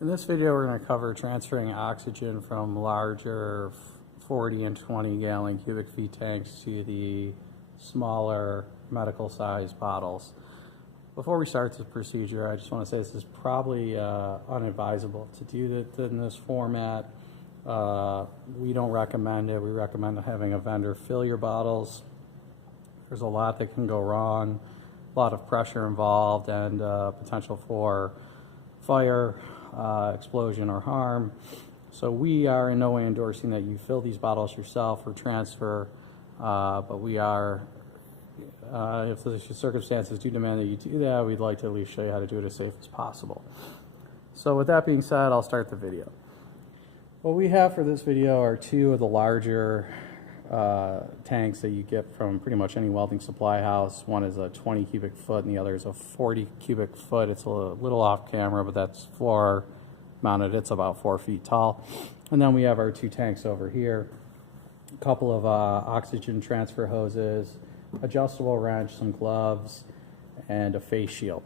In this video, we're going to cover transferring oxygen from larger 40 and 20 gallon cubic feet tanks to the smaller medical size bottles. Before we start this procedure, I just want to say this is probably unadvisable to do it in this format. We don't recommend it. We recommend having a vendor fill your bottles. There's a lot that can go wrong, a lot of pressure involved, and potential for fire, explosion, or harm. So we are in no way endorsing that you fill these bottles yourself or transfer, but we are, if the circumstances do demand that you do that, we'd like to at least show you how to do it as safe as possible. So with that being said, I'll start the video. What we have for this video are two of the larger tanks that you get from pretty much any welding supply house. One is a 20 cubic foot and the other is a 40 cubic foot. It's a little off camera, but that's floor mounted. It's about 4 feet tall. And then we have our two tanks over here, a couple of oxygen transfer hoses, adjustable wrench, some gloves, and a face shield.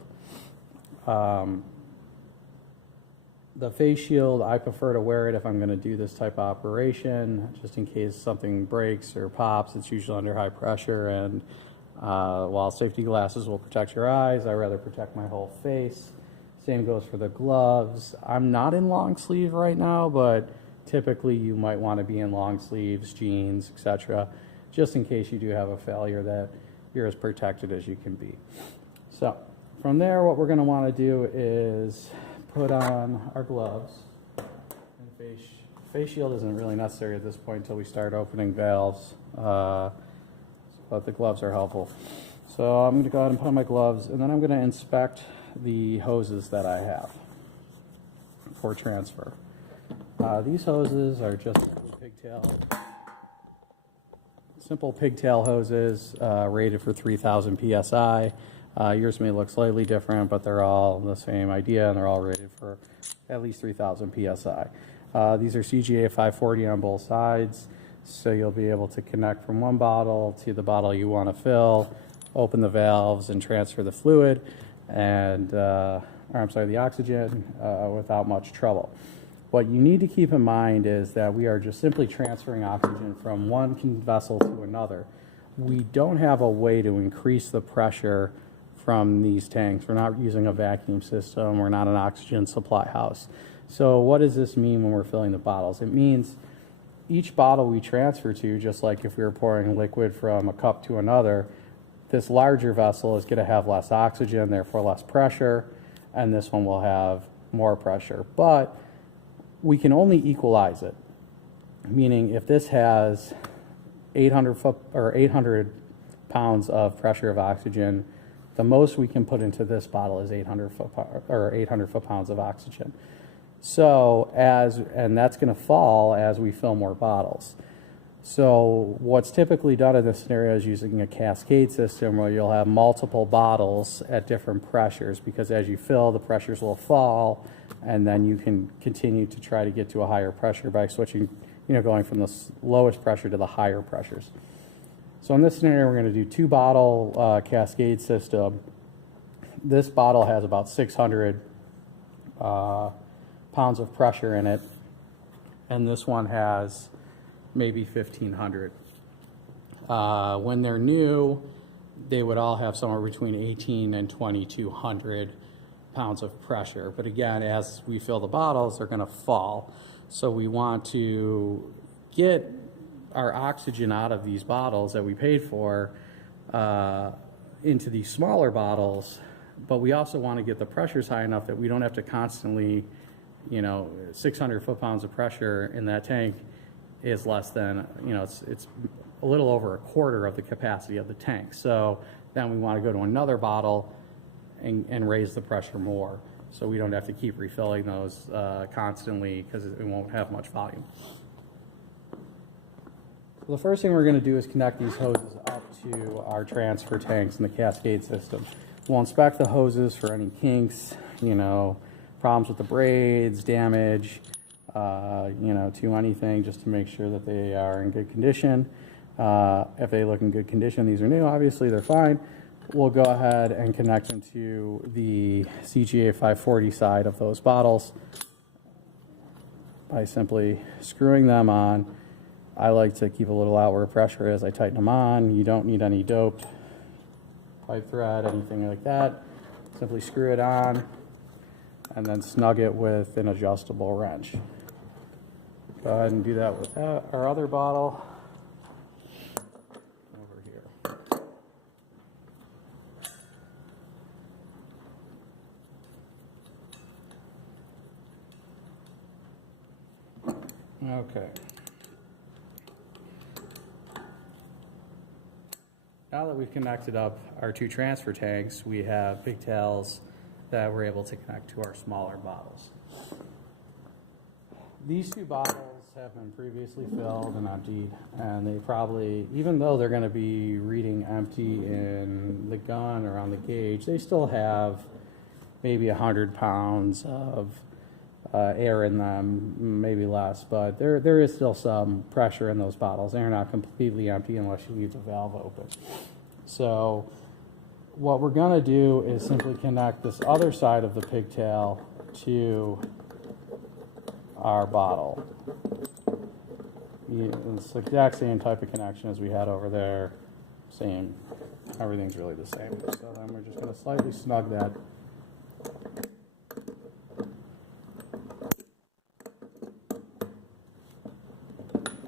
The face shield, I prefer to wear it if I'm going to do this type of operation, just in case something breaks or pops. It's usually under high pressure, and while safety glasses will protect your eyes, I rather protect my whole face. Same goes for the gloves. I'm not in long sleeve right now, but typically you might want to be in long sleeves, jeans, etc., just in case you do have a failure that you're as protected as you can be. So from there, what we're going to want to do is put on our gloves. And face shield isn't really necessary at this point until we start opening valves, but the gloves are helpful. So I'm going to go ahead and put on my gloves, and then I'm going to inspect the hoses that I have for transfer. These hoses are just simple pigtail hoses rated for 3,000 psi. Yours may look slightly different, but they're all the same idea, and they're all rated for at least 3,000 psi. These are CGA 540 on both sides, so you'll be able to connect from one bottle to the bottle you want to fill, open the valves, and transfer the fluid, and the oxygen without much trouble. What you need to keep in mind is that we are just simply transferring oxygen from one vessel to another. We don't have a way to increase the pressure from these tanks. We're not using a vacuum system. We're not an oxygen supply house. So what does this mean when we're filling the bottles? It means each bottle we transfer to, just like if we were pouring liquid from a cup to another, this larger vessel is going to have less oxygen, therefore less pressure, and this one will have more pressure. But we can only equalize it, meaning if this has 800 pounds of pressure of oxygen, the most we can put into this bottle is 800 foot-pounds of oxygen. So and that's going to fall as we fill more bottles. So what's typically done in this scenario is using a Cascade system where you'll have multiple bottles at different pressures, because as you fill, the pressures will fall, and then you can continue to try to get to a higher pressure by switching, going from the lowest pressure to the higher pressures. So in this scenario, we're going to do 2-bottle Cascade system. This bottle has about 600 pounds of pressure in it, and this one has maybe 1,500. When they're new, they would all have somewhere between 1,800 and 2,200 pounds of pressure. But again, as we fill the bottles, they're going to fall. So we want to get our oxygen out of these bottles that we paid for into these smaller bottles, but we also want to get the pressures high enough that we don't have to constantly, 600 foot-pounds of pressure in that tank is less than, it's a little over a quarter of the capacity of the tank. So then we want to go to another bottle and raise the pressure more, so we don't have to keep refilling those constantly, because it won't have much volume. The first thing we're going to do is connect these hoses up to our transfer tanks in the Cascade system. We'll inspect the hoses for any kinks, problems with the braids, damage, to anything, just to make sure that they are in good condition. If they look in good condition, these are new, obviously they're fine. We'll go ahead and connect them to the CGA 540 side of those bottles. by simply screwing them on. I like to keep a little out where pressure is. I tighten them on. You don't need any doped pipe thread, anything like that. Simply screw it on and then snug it with an adjustable wrench. Go ahead and do that with our other bottle over here. Okay. Now that we've connected up our two transfer tanks, we have pigtails that we're able to connect to our smaller bottles. These two bottles have been previously filled and emptied, and they probably, even though they're going to be reading empty in the gun or on the gauge, they still have maybe 100 pounds of air in them, maybe less, but there is still some pressure in those bottles. They're not completely empty unless you leave the valve open. So what we're going to do is simply connect this other side of the pigtail to our bottle. It's the exact same type of connection as we had over there. Same, everything's really the same. So then we're just going to slightly snug that.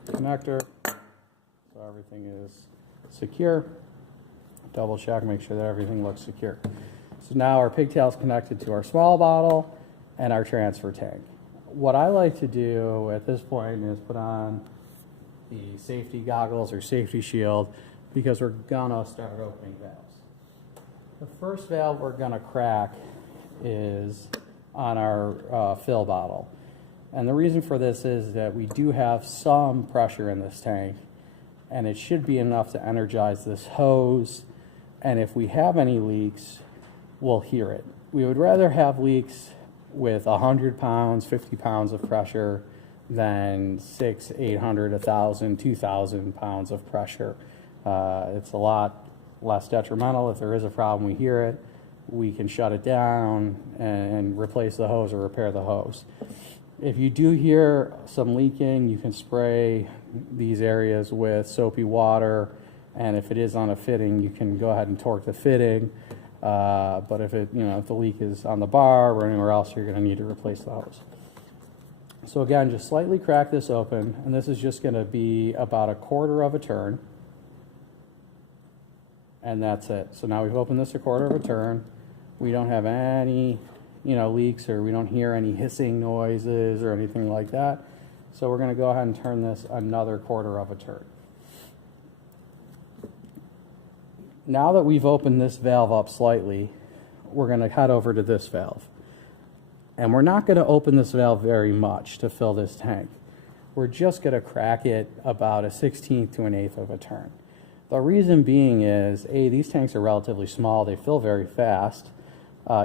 Connector, so everything is secure. Double check, make sure that everything looks secure. So now our pigtail is connected to our small bottle and our transfer tank. What I like to do at this point is put on the safety goggles or safety shield because we're gonna start opening valves. The first valve we're gonna crack is on our fill bottle. And the reason for this is that we do have some pressure in this tank, and it should be enough to energize this hose. And if we have any leaks, we'll hear it. We would rather have leaks with 100 pounds, 50 pounds of pressure than 600, 800, 1,000, 2,000 pounds of pressure. It's a lot less detrimental. If there is a problem, we hear it. We can shut it down and replace the hose or repair the hose. If you do hear some leaking, you can spray these areas with soapy water, and if it is on a fitting, you can go ahead and torque the fitting. But if if the leak is on the bar or anywhere else, you're going to need to replace the hose. So again, just slightly crack this open, and this is just going to be about 1/4 of a turn, and that's it. So now we've opened this 1/4 of a turn. We don't have any leaks, or we don't hear any hissing noises or anything like that. So we're going to go ahead and turn this another 1/4 of a turn. Now that we've opened this valve up slightly, we're going to head over to this valve. And we're not going to open this valve very much to fill this tank. We're just going to crack it about 1/16 to 1/8 of a turn. The reason being is, these tanks are relatively small. They fill very fast.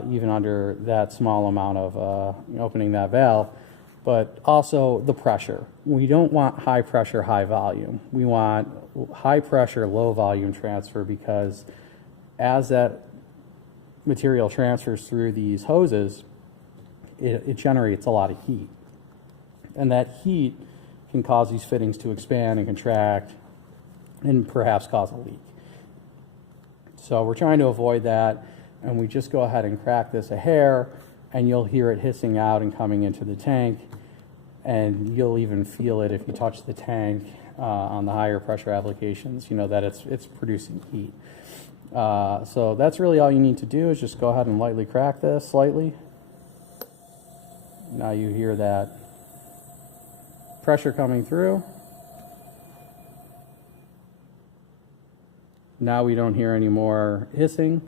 Even under that small amount of opening that valve, but also the pressure. We don't want high pressure, high volume. We want high pressure, low volume transfer, because as that material transfers through these hoses, it generates a lot of heat. And that heat can cause these fittings to expand and contract and perhaps cause a leak. So we're trying to avoid that. And we just go ahead and crack this a hair, and you'll hear it hissing out and coming into the tank, and you'll even feel it if you touch the tank on the higher pressure applications, that it's producing heat. So that's really all you need to do, is just go ahead and lightly crack this slightly. Now you hear that pressure coming through. Now we don't hear any more hissing.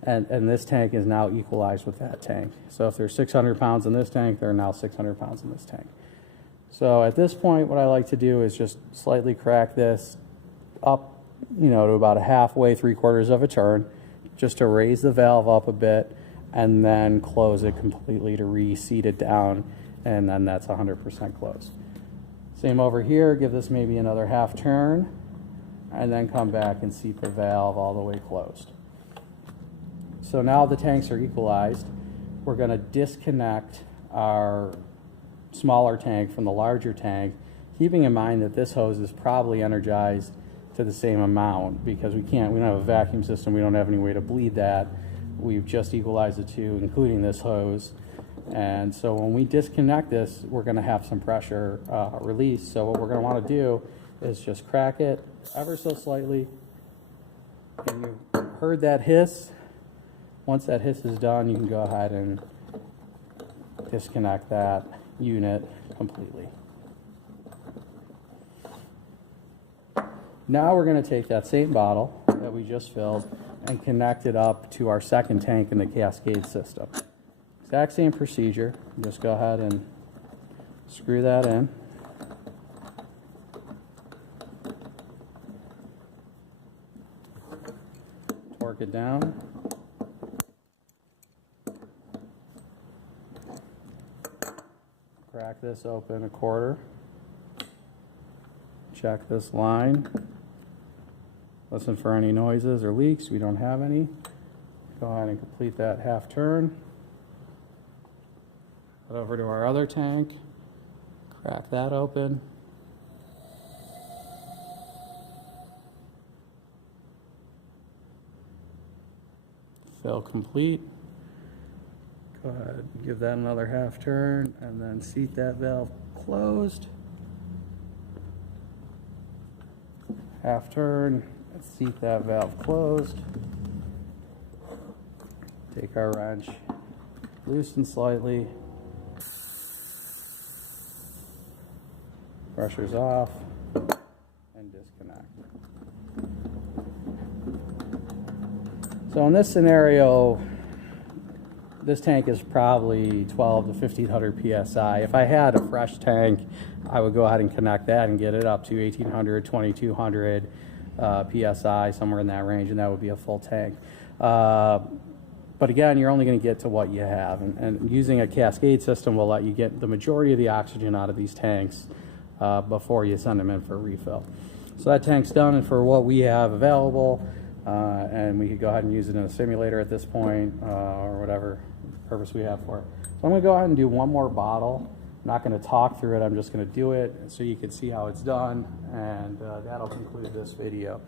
And this tank is now equalized with that tank. So if there's 600 pounds in this tank, there are now 600 pounds in this tank. So at this point, what I like to do is just slightly crack this up, to about halfway, 3/4 of a turn, just to raise the valve up a bit, and then close it completely to reseat it down, and then that's 100% closed. Same over here, give this maybe another half turn, and then come back and seat the valve all the way closed. So now the tanks are equalized. We're going to disconnect our smaller tank from the larger tank, keeping in mind that this hose is probably energized to the same amount, because we don't have a vacuum system, we don't have any way to bleed that. We've just equalized the two, including this hose. And so when we disconnect this, we're going to have some pressure release. So what we're going to want to do is just crack it ever so slightly. And you heard that hiss. Once that hiss is done, you can go ahead and disconnect that unit completely. Now we're going to take that same bottle that we just filled and connect it up to our second tank in the Cascade system. Exact same procedure. Just go ahead and screw that in. Torque it down. Crack this open a quarter. Check this line. Listen for any noises or leaks. We don't have any. Go ahead and complete that half turn. Head over to our other tank. Crack that open. Fill complete. Go ahead and give that another half turn and then seat that valve closed. Half turn, seat that valve closed. Take our wrench, loosen slightly. Pressure's off, and disconnect. So in this scenario, this tank is probably 12 to 1500 psi. If I had a fresh tank, I would go ahead and connect that and get it up to 1800, 2200 psi, somewhere in that range, and that would be a full tank. But again, you're only going to get to what you have, and using a Cascade system will let you get the majority of the oxygen out of these tanks before you send them in for a refill. So that tank's done, and for what we have available, and we could go ahead and use it in a simulator at this point, or whatever purpose we have for it. So I'm going to go ahead and do one more bottle. I'm not going to talk through it, I'm just going to do it so you can see how it's done, and that'll conclude this video.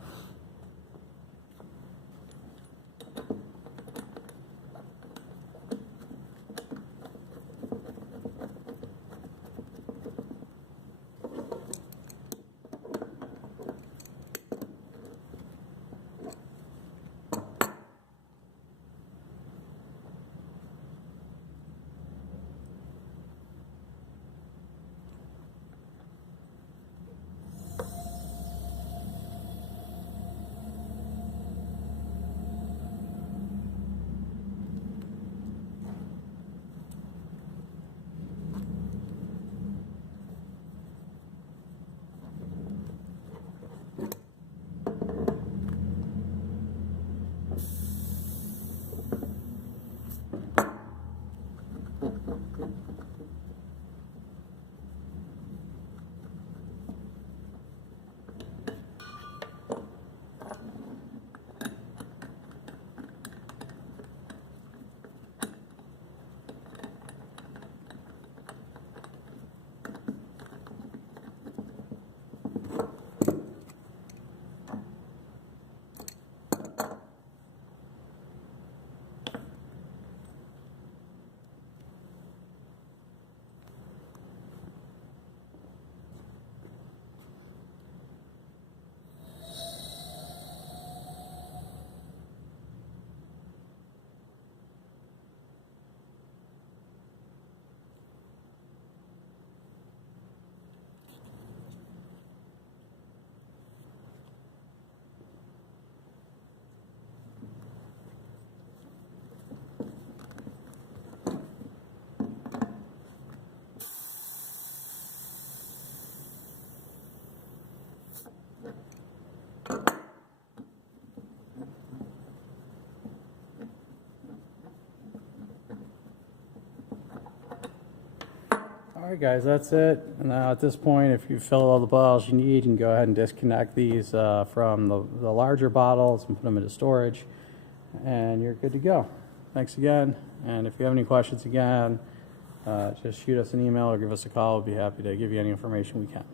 Alright guys, that's it. Now at this point, if you fill all the bottles you need, you can go ahead and disconnect these from the larger bottles and put them into storage, and you're good to go. Thanks again, and if you have any questions again, just shoot us an email or give us a call. We'll be happy to give you any information we can.